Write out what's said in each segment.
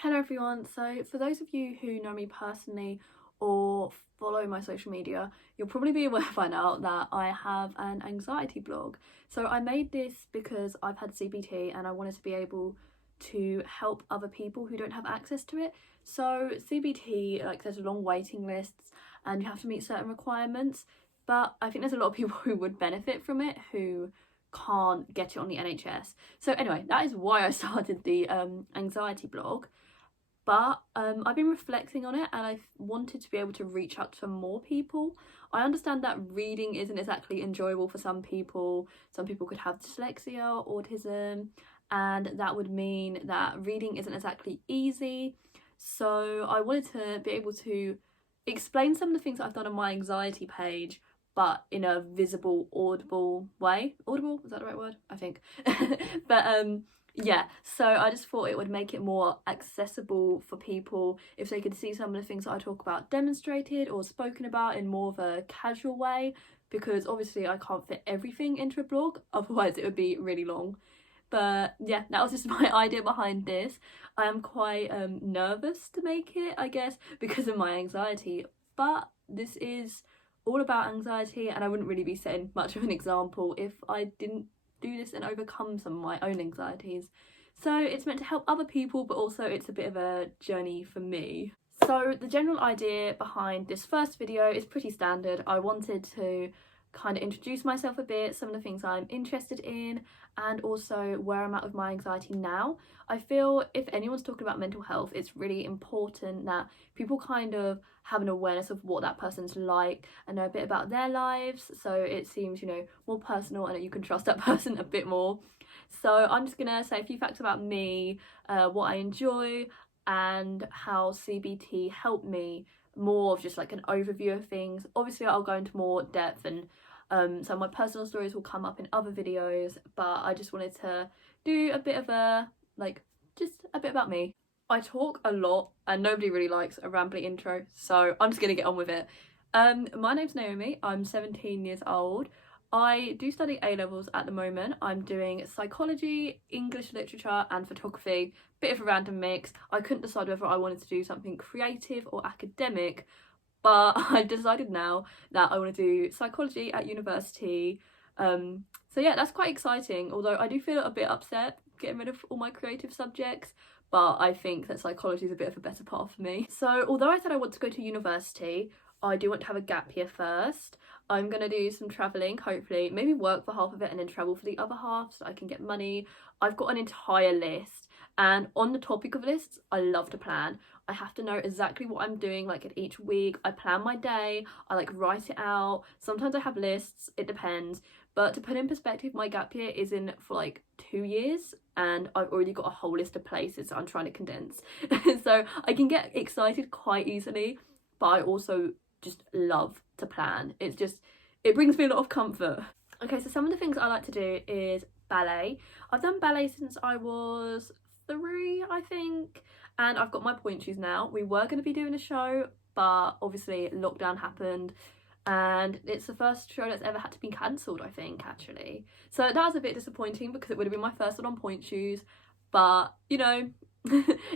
Hello everyone, so for those of you who know me personally or follow my social media, you'll probably be aware by now that I have an anxiety blog. So I made this because I've had CBT and I wanted to be able to help other people who don't have access to it. So CBT, like there's long waiting lists and you have to meet certain requirements, but I think there's a lot of people who would benefit from it who can't get it on the NHS. So anyway, that is why I started the anxiety blog. But I've been reflecting on it and I've wanted to be able to reach out to more people. I understand that reading isn't exactly enjoyable for some people. Some people could have dyslexia, autism, and that would mean that reading isn't exactly easy. So I wanted to be able to explain some of the things that I've done on my anxiety page, but in a visible, audible way. Audible, is that the right word? I think. But yeah, so I just thought it would make it more accessible for people if they could see some of the things that I talk about demonstrated or spoken about in more of a casual way, because obviously I can't fit everything into a blog, otherwise it would be really long. But yeah, that was just my idea behind this. I am quite nervous to make it, I guess, because of my anxiety, but this is all about anxiety and I wouldn't really be setting much of an example if I didn't do this and overcome some of my own anxieties. So it's meant to help other people, but also it's a bit of a journey for me. So the general idea behind this first video is pretty standard. I wanted to kind of introduce myself a bit, some of the things I'm interested in, and also where I'm at with my anxiety now. I feel if anyone's talking about mental health, it's really important that people kind of have an awareness of what that person's like and know a bit about their lives, so it seems, you know, more personal and that you can trust that person a bit more. So I'm just gonna say a few facts about me, what I enjoy, and how CBT helped me, more of just like an overview of things. Obviously I'll go into more depth and some of my personal stories will come up in other videos, but I just wanted to do a bit of a, like, just a bit about me. I talk a lot and nobody really likes a rambly intro, so I'm just gonna get on with it. My name's Naomi, I'm 17 years old. I do study A-levels at the moment. I'm doing psychology, English literature and photography, bit of a random mix. I couldn't decide whether I wanted to do something creative or academic, but I've decided now that I want to do psychology at university. So yeah, that's quite exciting, although I do feel a bit upset getting rid of all my creative subjects, but I think that psychology is a bit of a better path for me. So although I said I want to go to university, I do want to have a gap year first. I'm going to do some travelling, hopefully, maybe work for half of it and then travel for the other half so I can get money. I've got an entire list, and on the topic of lists, I love to plan. I have to know exactly what I'm doing, like, at each week. I plan my day, I like write it out. Sometimes I have lists, it depends. But to put in perspective, my gap year is in for like 2 years and I've already got a whole list of places that I'm trying to condense. So I can get excited quite easily, but I also just love to plan. It's just, it brings me a lot of comfort. Okay, so some of the things I like to do is ballet. I've done ballet since I was 3, I think, and I've got my point shoes now. We were going to be doing a show, but obviously lockdown happened and it's the first show that's ever had to be cancelled, I think, actually. So that was a bit disappointing because it would have been my first one on point shoes, but you know,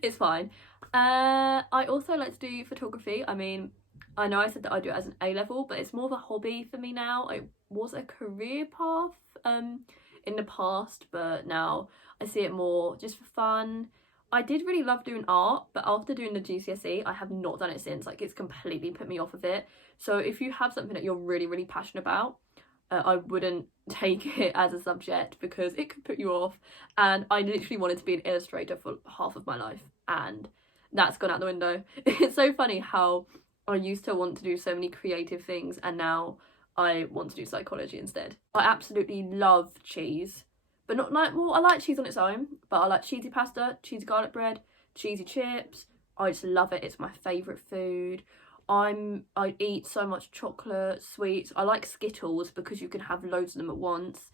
it's fine. I also like to do photography. I mean, I know I said that I do it as an A-level, but it's more of a hobby for me now. It was a career path in the past, but now I see it more just for fun. I did really love doing art, but after doing the GCSE, I have not done it since. Like, it's completely put me off of it. So if you have something that you're really, really passionate about, I wouldn't take it as a subject because it could put you off. And I literally wanted to be an illustrator for half of my life, and that's gone out the window. It's so funny how I used to want to do so many creative things and now I want to do psychology instead. I absolutely love cheese, but not like, well, I like cheese on its own, but I like cheesy pasta, cheesy garlic bread, cheesy chips. I just love it. It's my favourite food. I eat so much chocolate, sweets. I like Skittles because you can have loads of them at once.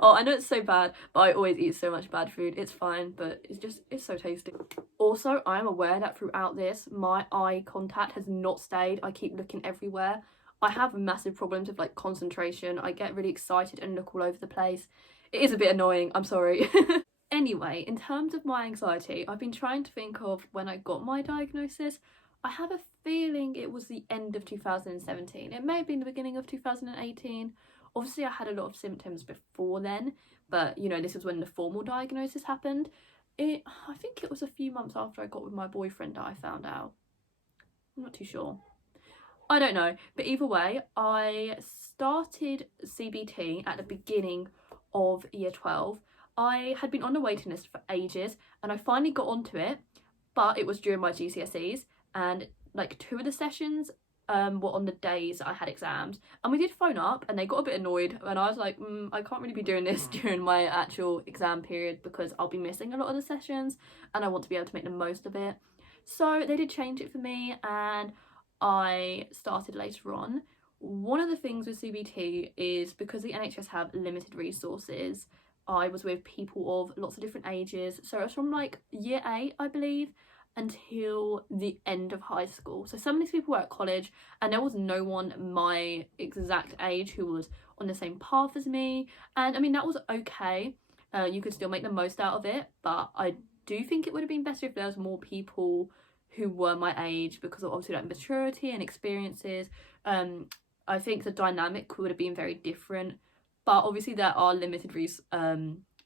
Oh, I know it's so bad, but I always eat so much bad food. It's fine, but it's so tasty. Also, I am aware that throughout this, my eye contact has not stayed. I keep looking everywhere. I have massive problems with like concentration. I get really excited and look all over the place. It is a bit annoying, I'm sorry. Anyway, in terms of my anxiety, I've been trying to think of when I got my diagnosis. I have a feeling it was the end of 2017. It may have been the beginning of 2018. Obviously, I had a lot of symptoms before then, but you know, this is when the formal diagnosis happened. I think it was a few months after I got with my boyfriend that I found out. I'm not too sure. I don't know, but either way, I started CBT at the beginning of year 12. I had been on the waiting list for ages and I finally got onto it, but it was during my GCSEs, and like 2 of the sessions were on the days that I had exams, and we did phone up and they got a bit annoyed, and I was like, I can't really be doing this during my actual exam period because I'll be missing a lot of the sessions and I want to be able to make the most of it. So they did change it for me and I started later on. One of the things with CBT is because the NHS have limited resources, I was with people of lots of different ages. So it was from like year 8, I believe, until the end of high school. So some of these people were at college and there was no one my exact age who was on the same path as me. And I mean, that was okay. You could still make the most out of it, but I do think it would have been better if there was more people who were my age, because of obviously like maturity and experiences. I think the dynamic would have been very different, but obviously there are limited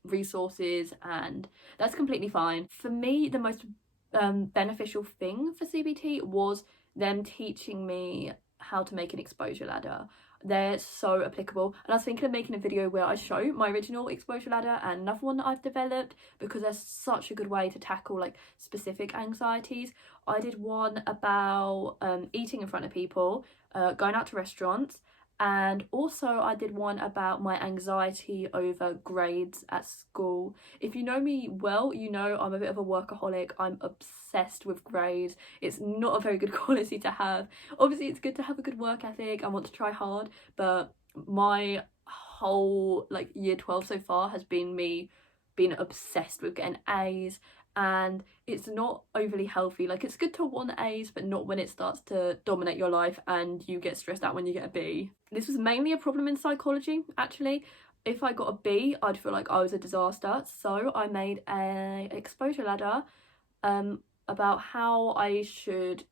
resources and that's completely fine. For me, the most beneficial thing for CBT was them teaching me how to make an exposure ladder. They're so applicable, and I was thinking of making a video where I show my original exposure ladder and another one that I've developed, because they're such a good way to tackle like specific anxieties. I did one about eating in front of people, going out to restaurants, and also I did one about my anxiety over grades at school. If you know me well, you know I'm a bit of a workaholic. I'm obsessed with grades. It's not a very good quality to have. Obviously it's good to have a good work ethic. I want to try hard, but my whole like year 12 so far has been me being obsessed with getting A's, and it's not overly healthy. Like, it's good to want A's, but not when it starts to dominate your life and you get stressed out when you get a B. This was mainly a problem in psychology, actually. If I got a B, I'd feel like I was a disaster. So I made a exposure ladder about how I should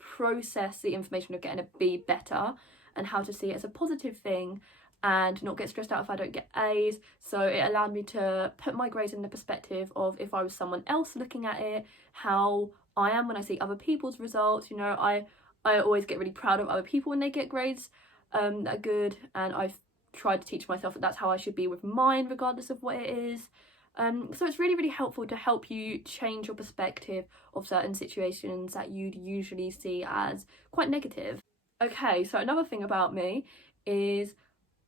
process the information of getting a B better, and how to see it as a positive thing and not get stressed out if I don't get A's. So it allowed me to put my grades in the perspective of if I was someone else looking at it, how I am when I see other people's results. You know, I always get really proud of other people when they get grades that are good, and I've tried to teach myself that that's how I should be with mine, regardless of what it is. So it's really, really helpful to help you change your perspective of certain situations that you'd usually see as quite negative. Okay, so another thing about me is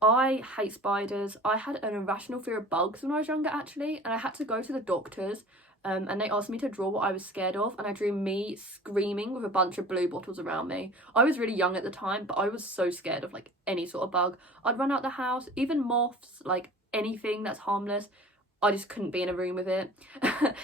I hate spiders. I had an irrational fear of bugs when I was younger, actually, and I had to go to the doctors and they asked me to draw what I was scared of, and I drew me screaming with a bunch of blue bottles around me. I was really young at the time, but I was so scared of like any sort of bug. I'd run out the house, even moths, like anything that's harmless. I just couldn't be in a room with it.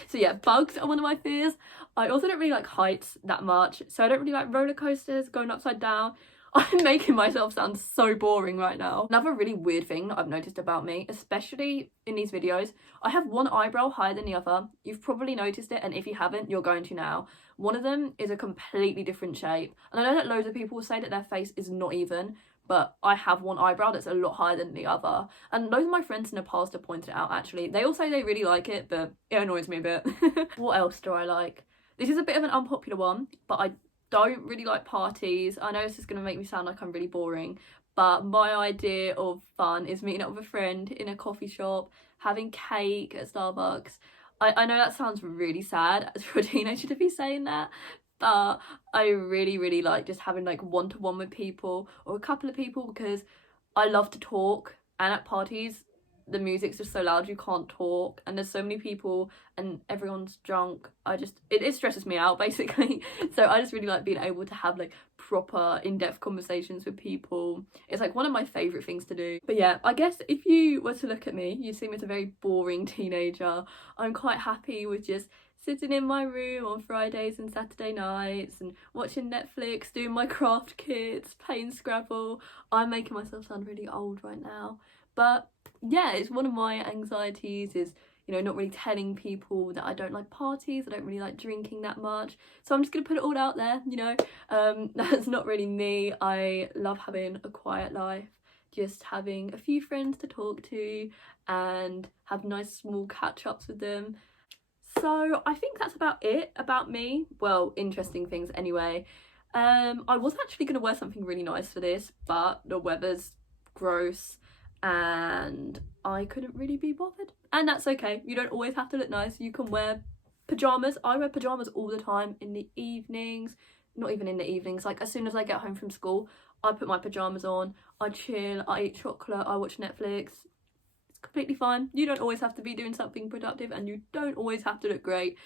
So yeah, bugs are one of my fears. I also don't really like heights that much, so I don't really like roller coasters, going upside down. I'm making myself sound so boring right now. Another really weird thing that I've noticed about me, especially in these videos, I have one eyebrow higher than the other. You've probably noticed it, and if you haven't, you're going to now. One of them is a completely different shape, and I know that loads of people will say that their face is not even, but I have one eyebrow that's a lot higher than the other, and loads of my friends in the past have pointed it out, actually. They all say they really like it, but it annoys me a bit. What else do I like? This is a bit of an unpopular one, but I don't really like parties. I know this is going to make me sound like I'm really boring, but my idea of fun is meeting up with a friend in a coffee shop, having cake at Starbucks. I know that sounds really sad as for a teenager to be saying that, but I really, really like just having like one-to-one with people or a couple of people, because I love to talk, and at parties the music's just so loud you can't talk, and there's so many people and everyone's drunk. It stresses me out, basically. So I just really like being able to have like proper in-depth conversations with people. It's like one of my favourite things to do. But yeah, I guess if you were to look at me, you'd see me as a very boring teenager. I'm quite happy with just sitting in my room on Fridays and Saturday nights and watching Netflix, doing my craft kits, playing Scrabble. I'm making myself sound really old right now. But yeah, it's one of my anxieties is you know, not really telling people that I don't like parties, I don't really like drinking that much. So I'm just gonna put it all out there, you know. That's not really me. I love having a quiet life, just having a few friends to talk to and have nice small catch-ups with them. So I think that's about it about me. Well, interesting things anyway. I was actually going to wear something really nice for this, but the weather's gross and I couldn't really be bothered. And that's okay. You don't always have to look nice. You can wear pajamas. I wear pajamas all the time in the evenings. Not even in the evenings, like as soon as I get home from school, I put my pajamas on, I chill, I eat chocolate, I watch Netflix. It's completely fine. You don't always have to be doing something productive and you don't always have to look great.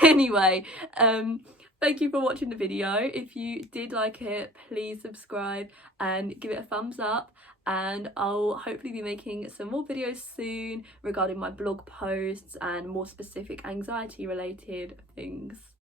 Anyway, thank you for watching the video. If you did like it, please subscribe and give it a thumbs up, and I'll hopefully be making some more videos soon regarding my blog posts and more specific anxiety related things.